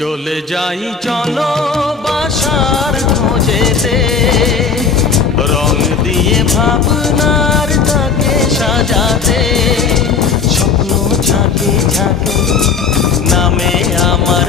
চলে যাই চলো বাসার খোঁজেতে, রং দিয়ে ভাবনার তাকে সাজাতে। স্বপ্ন ঝাঁকে ঝাঁকে নামে আমার